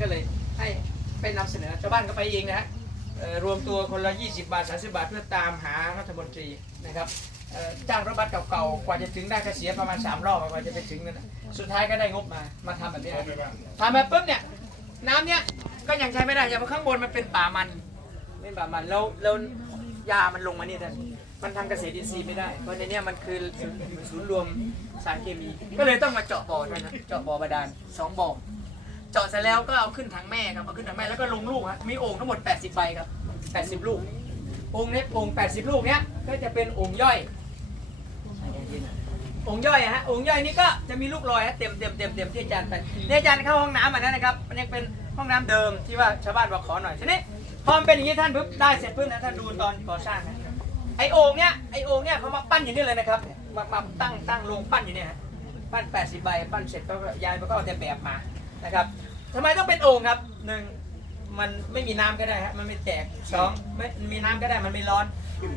ก็เลยให้ไปนำเสนอชาวบ้านก็ไปเองนะฮะรวมตัวคนละ 20 บาท 30 บาท เพื่อตามหารัฐมนตรีนะครับจ้างรถบัสเก่าๆ กว่าจะถึงได้ก็เสียประมาณ 3 รอบกว่าจะไปถึงนั่นสุดท้ายก็ได้งบมา มาทำแบบนี้ทำมาปุ๊บเนี่ยน้ำเนี่ยก็ยังใช้ไม่ได้อย่างข้างบนมันเป็นป่ามันเป็นป่ามันแล้วแล้วยามันลงมานี่ท่านมันทำเกษตรอินทรีย์ไม่ได้ เพราะในเนี้ยมันคือศูนย์ศูนย์รวมสารเคมี ก็เลยต้องมาเจาะบ่อท่านนะเจาะบ่อบาดาลสองบ่อ เจาะเสร็จแล้วก็เอาขึ้นถังแม่ครับเอาขึ้นถังแม่แล้วก็ลงลูกฮะมีโอ่งทั้งหมด 80 ใบครับ 80 ลูกโอ่งเนี้โอ่ง80 ลูกเนี้ยก็จะเป็นโอ่งย่อยโอ่งย่อยฮะโอ่งย่อยนี่ก็จะมีลูกลอยฮะเต็มเต็มเต็มเต็มที่อาจารย์ไปนี่อาจารย์เข้าห้องน้ำอันนั้นนะครับมันยังเป็นห้องน้ำเดิมที่ว่าชาวบ้านบอกขอหน่อยทีนี้พอมันเป็นอย่างนี้ท่านปุ๊บได้เสร็จปุ๊บนะท่านดูตอนก่อสร้างนะไอโอ่งเนี้ยไอโอ่งเนี้ยเขามาปั้นอย่างนี้เลยนะครับมามาตั้งตั้งลงปั้นอยู่เนี่ยฮะปั้น 80 ใบปั้นเสร็จก็ยายมันก็เอาแต่แบบมา นะครับทำไมต้องเป็นโอ่งครับหนึ่งมันไม่มีน้ำก็ได้ฮะมันไม่แตกสองไม่มีน้ำก็ได้มันไม่ร้อน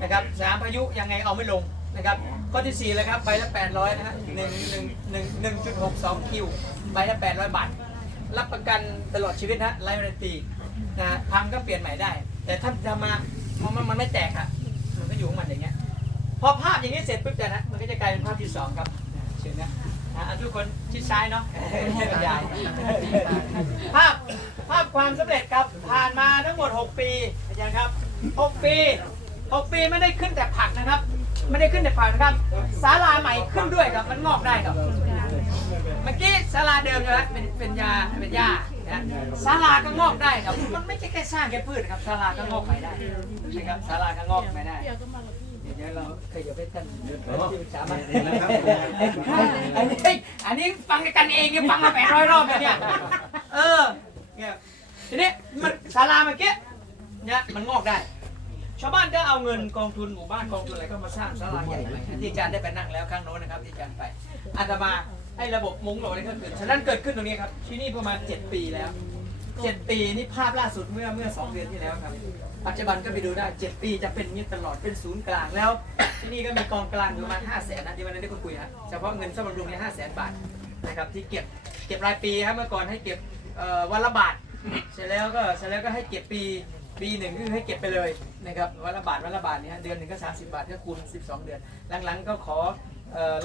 นะครับสามพายุยังไงเอาไม่ลงนะครับข้อที่สี่เลยครับใบละ800นะฮะหนึ่งหนึ่งหนึ่งหนึ่งจุดหกสองคิวใบละ800บาทรับประกันตลอดชีวิตฮะไลฟ์วารันตีนะฮะทำก็เปลี่ยนใหม่ได้ แต่ถ้าจะมามันมันไม่แตกอะมันก็อยู่ของมันอย่างเงี้ยพอภาพอย่างนี้เสร็จปุ๊บจะนะมันก็จะกลายเป็นภาพที่สองครับเชิญนะ อะทุกคนชิดซ้ายเนาะให้บรรยายภาพภาพความสำเร็จครับผ่านมาทั้งหมด 6 ปีอาจารย์ครับ 6 ปี 6 ปีไม่ได้ขึ้นแต่ผักนะครับ ไม่ได้ขึ้นแต่ผักนะครับศาลาใหม่ขึ้นด้วยครับมันงอกได้ครับ เมื่อกี้ศาลาเดิมใช่ไหมเป็นเป็นยาเป็นหญ้านะศาลาก็งอกได้ครับ มันไม่ใช่แค่สร้างแค่พืชนะครับศาลาก็งอกไปได้นะครับศาลาก็งอกไปได้ เดี๋ยวเราเคยจะไปกันที่ปรึกษามาอันนี้อันนี้ฟังกันเองเนี่ยฟังมาแปดร้อยรอบเลยเนี่ย เออ เนี่ยทีนี้มันศาลาเมื่อกี้เนี่ยมันงอกได้ ชาวบ้านก็เอาเงินกองทุนหมู่บ้านกองทุนอะไรก็มาสร้างศาลาใหญ่ใหม่ที่อาจารย์ได้ไปนั่งแล้วครั้งโน้นนะครับที่อาจารย์ไปอาตมาให้ระบบมุ้งอะไรก็เกิดฉะนั้นเกิดขึ้นตรงนี้ครับ ที่นี่ประมาณ 7 ปีแล้ว 7ปีนี่ภาพล่าสุดเมื่อเมื่อ2เดือนที่แล้วครับ ปัจจุบันก็ไปดูได้7ปีจะเป็นอย่างนี้ตลอดเป็นศูนย์กลางแล้ว ที่นี่ก็มีกองกลางอยู่ประมาณ5 0 0แสนนะที่วันนั้นได้คุยๆนะเฉพาะเงินสำหรับรุงเนี่ยห้าแสนบาทนะครับที่เก็บเก็บรายปีครับเมื่อก่อนให้เก็บเอ่อวันละบาทเสร็จแล้วก็เสร็จแล้วก็ให้เก็บปีปีหนึ่งก็คือให้เก็บไปเลยนะครับวันละบาทวันละบาทเนี่ยเดือนหนึ่งก็30บาทก็คูณ12เดือน หลังๆก็ขอ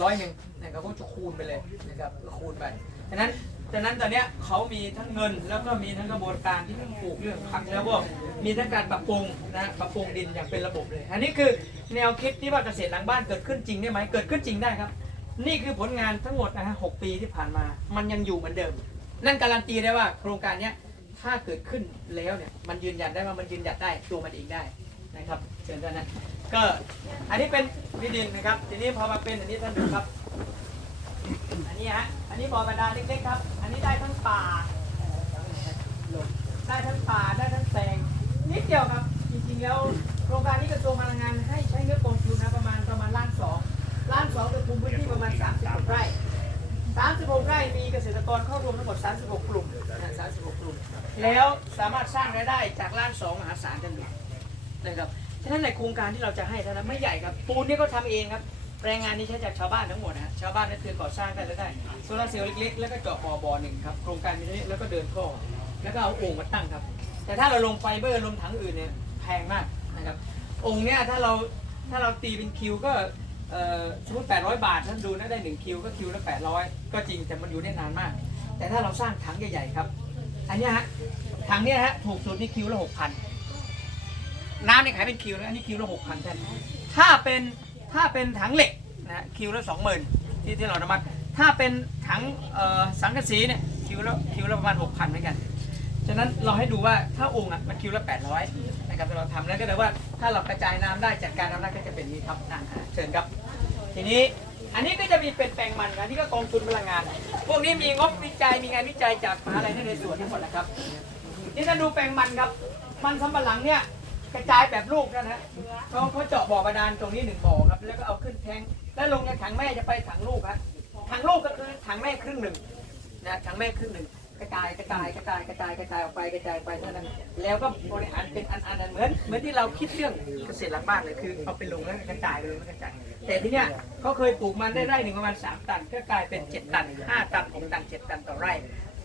ร้อยหนึ่งนะครับก็จะคูณไปเลยนะครับก็คูณไปฉะนั้น ฉะนั้นตอนเนี้ยเขามีทั้งเงินแล้วก็มีทั้งกระบวนการที่ต้องปลูกเรื่องผักแล้วก็มีทั้งการปรับปรุงนะปรับปรุงดินอย่างเป็นระบบเลย อันนี้คือแนวคิดที่ว่าเกษตรหลังบ้านเกิดขึ้นจริงได้ไหมเกิดขึ้นจริงได้ครับ นี่คือผลงานทั้งหมดนะฮะหกปีที่ผ่านมา มันยังอยู่เหมือนเดิม นั่นการันตีได้ว่าโครงการเนี้ยถ้าเกิดขึ้นแล้วเนี่ยมันยืนยันได้ว่ามันยืนยันได้ตัวมันเองได้นะครับเชิญท่านนะก็อันนี้เป็นวิดินนะครับ ทีนี้พอมาเป็นอันนี้ท่านดูครับ นนี้ฮะ อันนี้บ่อบาดาลเล็กๆครับ อันนี้ได้ทั้งป่า ได้ทั้งป่า ได้ทั้งแสง นิดเดียวครับ จริงๆ แล้วโครงการนี้กระทรวงพลังงานให้ใช้เงินกองทุนนะประมาณประมาณล้านสองล้านสองจะคุมพื้นที่ประมาณ36ไร่36ไร่มีเกษตรกรเข้ารวมทั้งหมด 36 กลุ่มนะ36 กลุ่ม แล้วสามารถสร้างรายได้จากล้านสองมหาศาลกันอยู่นะครับ ฉะนั้นในโครงการที่เราจะให้ท่านนะไม่ใหญ่ครับ ปูนนี่ก็ทำเองครับ แรงงานนี้ใช้จากชาวบ้านทั้งหมดนะฮะชาวบ้านนั่นคือก่อสร้างได้แล้วได้โซลาร์เซลล์เล็กๆ แล้วก็เจาะบ่อบ่อหนึ่งครับโครงการมีเท่านี้แล้วก็เดินข้อแล้วก็เอาโอ่งมาตั้งครับ แต่ถ้าเราลงไฟเบอร์ลงถังอื่นเนี่ยแพงมากนะครับโอ่งเนี่ยถ้าเราถ้าเราตีเป็นคิวก็สมมติ800 บาทท่านดูนะได้1คิวก็คิวละ800 ก็จริงแต่มันอยู่ได้นานมาก แต่ถ้าเราสร้างถังใหญ่ๆครับ อันเนี้ยฮะถังเนี้ยฮะถูกสุดนี่คิวละ6,000น้ำนี่ขายเป็นคิวนะอันนี้คิวละ6,000ท่านถ้าเป็น ถ้าเป็นถังเหล็กนะคิวละ20,000ที่ที่เรานำมาถ้าเป็นถังสังกะสีเนี่ยคิวละคิวละประมาณ6,000เหมือนกันฉะนั้นเราให้ดูว่าถ้าองค์อะมันคิวละ800นะครับเราทำแล้วก็เลยว่าถ้าเรากระจายน้ำได้จัดการน้ำได้ก็จะเป็นนี้ครับอะเชิญครับ ทีนี้อันนี้ก็จะมีเป็นแปลงมันอันนี้ก็กองทุนพลังงาน พวกนี้มีงบวิจัยมีงานวิจัยจากมหาลัยนเรศวรทั้งหมดนะครับ นี่ถ้าดูแปลงมันครับ มันสำปะหลังเนี่ย กระจายแบบลูกนะฮะเขาเขาเจาะบ่อบาดาลตรงนี้หนึ่งบ่อครับ แล้วก็เอาขึ้นแทงแล้วลงในถังแม่จะไปถังลูกฮะถังลูกก็คือถังแม่ครึ่งหนึ่งนะถังแม่ครึ่งหนึ่งกระจายกระจายกระจายกระจายกระจายออกไปกระจายไปเท่านั้นแล้วก็บริหารเป็นอันอันเหมือนเหมือนที่เราคิดเรื่องเกษตรหลังบ้านเลยคือเอาไปลงแล้วกระจายไปเลยแล้วกระจายแต่ที่เนี้ยเขาเคยปลูกมันได้ไร่หนึ่งประมาณสามตัน ก็กลายเป็นเจ็ดตันห้าตันหกตันเจ็ดตันต่อไร่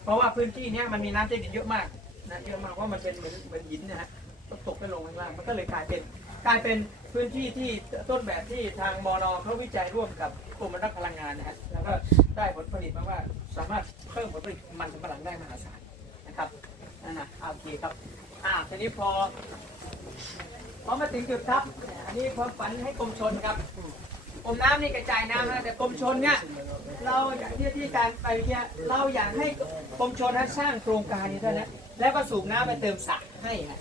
เพราะว่าพื้นที่เนี้ยมันมีน้ำใต้ดินเยอะมากนะเยอะมากเพราะมันเป็นเหมือนเหมือนหินนะฮะ ก็ตกไปลงข้างล่างมันก็เลยกลายเป็นกลายเป็นพื้นที่ที่ต้นแบบที่ทางมอนเขาวิจัยร่วมกับกรมนุรักพลังงานนะฮะแล้วก็ได้ผลผลิตมาว่าสามารถเพิ่มผลผลิตมันสำปะหลังได้มหาศาลนะครับนั่นนะอ่าโอเคครับอ่าทีนี้พอพอมาถึงจุดครับ อันนี้ความฝันให้กรมชนครับกรมน้ำนี่กระจายน้ำนะแต่กรมชนเนี่ยเราอยากที่ที่การไปเนี่ยเราอยากให้กรมชนนั้นสร้างโครงการนี้ด้วยนะแล้วก็สูบน้ำไปเติมสระให้ฮะ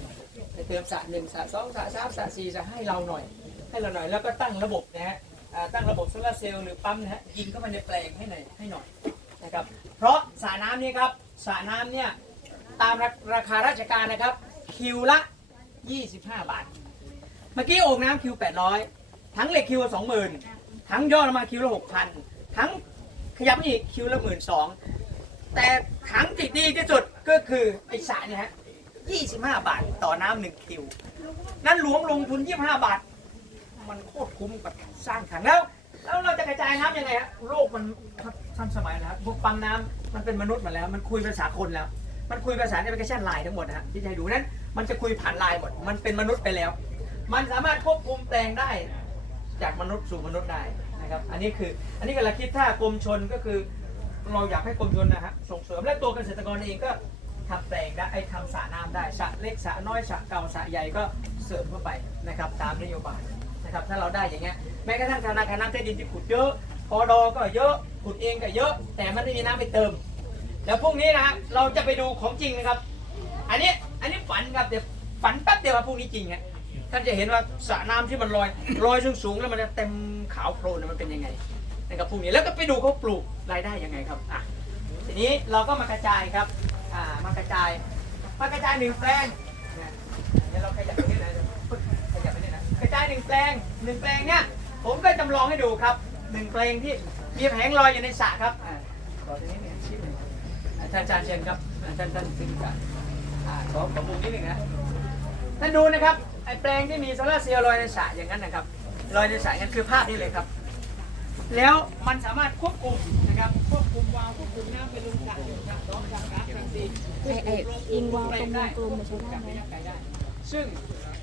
เติมสระหนึ่งสระสองสระสามสระสี่สระให้เราหน่อย ให้เราหน่อยแล้วก็ตั้งระบบนะฮะตั้งระบบโซลาเซลล์หรือปั๊มนะฮะยิงเข้ามาในแปลงให้หน่อยให้หน่อยนะครับเพราะสระน้ำนี้ครับสระน้ำเนี่ยตามราคาราชการนะครับคิวละ 25 บาท เมื่อกี้โอ่งน้ำคิว 800 ทั้งเหล็กคิวละ20,000 ทั้งย่อลงมาคิวละ 6,000 ทั้งขยับอีกคิวละหมื่นสองแต่ถังติดดีที่สุดก็คือไอ้สระเนี่ยฮะ 25 บาท ต่อน้ำหนึ่งคิว นั่นหลวงลงทุน 25 บาท มันโคตรคุ้มกับสร้างถังแล้ว แล้วเราจะกระจายน้ำยังไงฮะโลกมันทันสมัยแล้วพวกปั๊มน้ำมันเป็นมนุษย์มาแล้ว มันคุยภาษาคนแล้ว มันคุยภาษาแอปพลิเคชันไลน์ทั้งหมดนะฮะที่จะให้ดูนั้น มันจะคุยผ่านไลน์หมด มันเป็นมนุษย์ไปแล้ว มันสามารถควบคุมแปลงได้ จากมนุษย์สู่มนุษย์ได้นะครับ อันนี้คือ อันนี้ก็เราคิดถ้ากรมชนก็คือ เราอยากให้กรมชนนะฮะส่งเสริมและตัวเกษตรกรเองก็ ทำแปลงได้ไอ้ทำสระน้ำได้สระเล็กสระน้อยสระเก่าสระใหญ่ก็เสริมเข้าไปนะครับตามนโยบายนะครับถ้าเราได้อย่างเงี้ยแม้กระทั่งธนาคารน้ำใต้ดินที่ขุดเยอะพอดอก็เยอะขุดเองก็เยอะ แต่มันไม่มีน้ำไปเติมแล้วพรุ่งนี้นะเราจะไปดูของจริงนะครับ อันนี้อันนี้ฝันครับเดี๋ยวฝันแป๊บเดียวว่าพรุ่งนี้จริงฮะท่านจะเห็นว่าสระน้ำที่มันลอยลอยสูงสูงๆแล้วมันจะเต็มขาวโพลนมันเป็นยังไงนะครับพรุ่งนี้แล้วก็ไปดูเขาปลูกรายได้ยังไงครับอะทีนี้เราก็มากระจายครับ อ่ามากระจาย มากระจายหนึ่งแปลงนะเดี๋ยวเราขยับไปนี่นะเดี๋ยวปึ๊บขยับไปเนี่นะกระจายหนึ่งแปลงหนึ่งแปลงเนี่ยผมก็จำลองให้ดูครับหนึ่งแปลงที่มีแผงลอยอยู่ในสระครับอ่าอตรงนี้เนี่ยชิปหนึ่งอาจารย์อาจารย์เชิญครับอาจารย์ท่านถึงจะอ่าขอขอมุมนิดหนึ่งนะท่านดูนะครับไอ้แปลงที่มีโซลาร์เซลล์ลอยในสระอย่างนั้นนะครับลอยในสระนั่นคือภาพนี้เลยครับ แล้วมันสามารถควบคุมนะครับควบคุมวาล์วควบคุมน้ำเป็นลงสระหนึ่งสระสองสระสามสระ สี่ควบคุมลงอิงวาวตรงได้วงกลมมันใช้ได้ไหมซึ่ง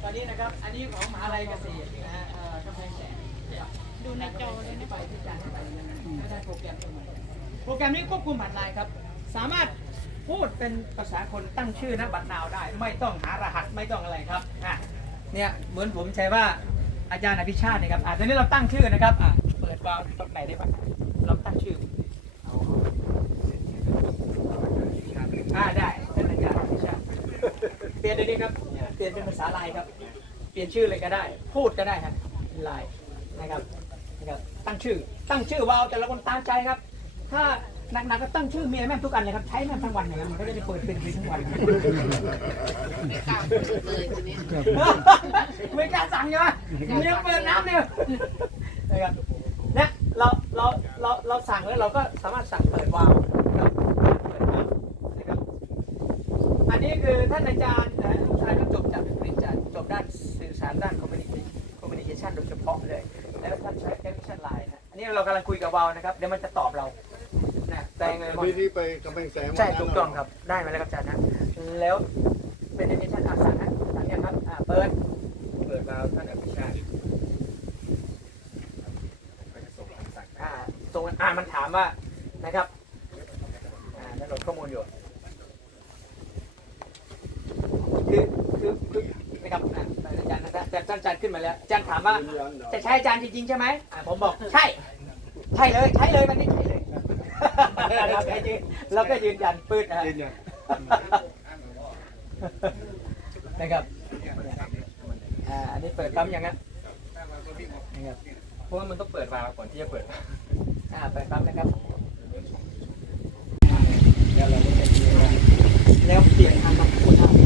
ตอนนี้นะครับ อันนี้ของมหาลัยเกษตรนะฮะกำแพงแสนดูในจอเลยนะไปที่การไปไม่ได้โปรแกรมตรงไหนโปรแกรมนี้ควบคุมผ่านไลน์ครับ สามารถพูดเป็นภาษาคนตั้งชื่อนะบัตรนาวได้ ไม่ต้องหารหัสไม่ต้องอะไรครับอะเนี่ยเหมือนผมใช้ว่าอาจารย์อภิชาตินะครับอะตอนนี้เราตั้งชื่อนะครับอะเปิดวาล์วตรงไหนได้บ้างเราตั้งชื่อ อ่าได้ท่านอาจารย์อภิชาติเปลี่ยนเดี๋ยวนี้ครับ เปลี่ยนเป็นภาษาไลน์ครับ เปลี่ยนชื่อเลยก็ได้ พูดก็ได้ครับไลน์นะครับนะครับ ตั้งชื่อ ตั้งชื่อวาล์วแต่ละคนตามใจครับ ถ้าหนักๆก็ตั้งชื่อเมียแม่งทุกอันเลยครับ ใช้แม่งทั้งวันเลยครับมันก็จะได้เปิดเป็นทั้งวันไม่กล้าสั่งใช่ไหมเมียเปิดน้ำเนี่ยนะครับเนี่ยเราเราเราเราสั่งแล้วเราก็สามารถสั่งเปิดวาล์วนะครับเปิดวาล์วนะครับ อันนี้คือท่านอาจารย์นะลูกชายก็จบจากวิทยาลัยจากจบด้านสื่อสารด้านคอมมิวนิคอมมิวนิเคชันโดยเฉพาะเลย แล้วท่านใช้แอปพลิเคชันไลน์นะอันนี้เรากำลังคุยกับวาวนะครับเดี๋ยวมันจะตอบเรานะแปลงเลยหมดที่ที่ไปกำแพงแสนใช่ถูกต้องครับได้มาแล้วครับอาจารย์นะแล้วเป็นแอปพลิเคชันอาสั่งนะสั่งยังครับอ่าเปิดเปิดวาล์วท่านอภิชาติอ่าตรงอ่ามันถามว่านะครับอ่านั่นโหลดข้อมูลอยู่ คือคือคือนะครับอ่าอาจารย์นะครับ แต่ท่านอาจารย์ขึ้นมาแล้วอาจารย์ถามว่าจะใช้อาจารย์จริงๆใช่ไหมอ่าผมบอกใช่ ใช่เลยใช้เลยวันนี้ใช่เลยเราก็ยืนเราก็ยืนยันปืดนะฮะยืนยันนะครับอ่าอันนี้เปิดปั๊มยังไงนะครับเพราะว่ามันต้องเปิดวาล์วก่อนที่จะเปิดอ่าเปิดปั๊มนะครับแล้วเปลี่ยนทางมาพูดได้